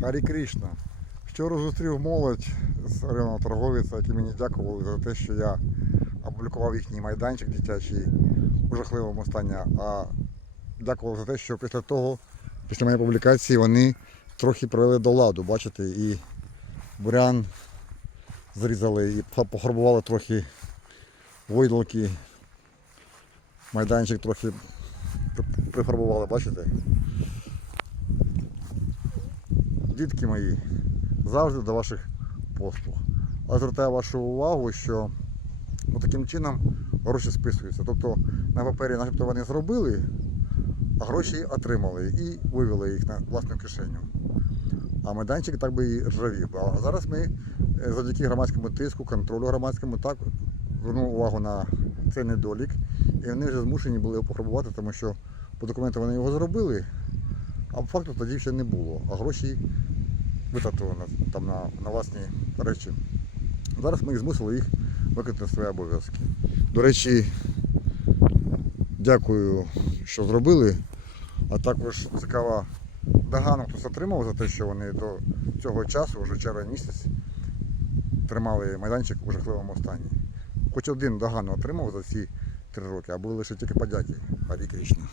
Харі Крішна. Вчора зустрів молодь з районного торговиця, які мені дякували за те, що я опублікував їхній майданчик дитячий у жахливому стані. А дякували за те, що після того, після моєї публікації, вони трохи привели до ладу, бачите, і бурян зрізали, і похарбували трохи войдолки. Майданчик трохи прифарбували, бачите? Дітки мої, завжди до ваших послуг. Але звертаю вашу увагу, що ну, таким чином гроші списуються. Тобто на папері начебто вони зробили, а гроші отримали і вивели їх на власну кишеню. А майданчик так би і ржавів. А зараз ми е, завдяки громадському тиску, контролю громадському так звернули увагу на цей недолік. І вони вже змушені були його пограбувати, тому що по документам вони його зробили, а факту тоді ще не було. А гроші витратили на, там, на, на власні речі. Зараз ми їх змусили їх виконати свої обов'язки. До речі, дякую, що зробили. А також цікава догана, хтось отримав за те, що вони до цього часу, вже червень місяць, тримали майданчик у жахливому стані. Хоч один догану отримав за ці три роки, а були лише тільки подяки Харі Крішна.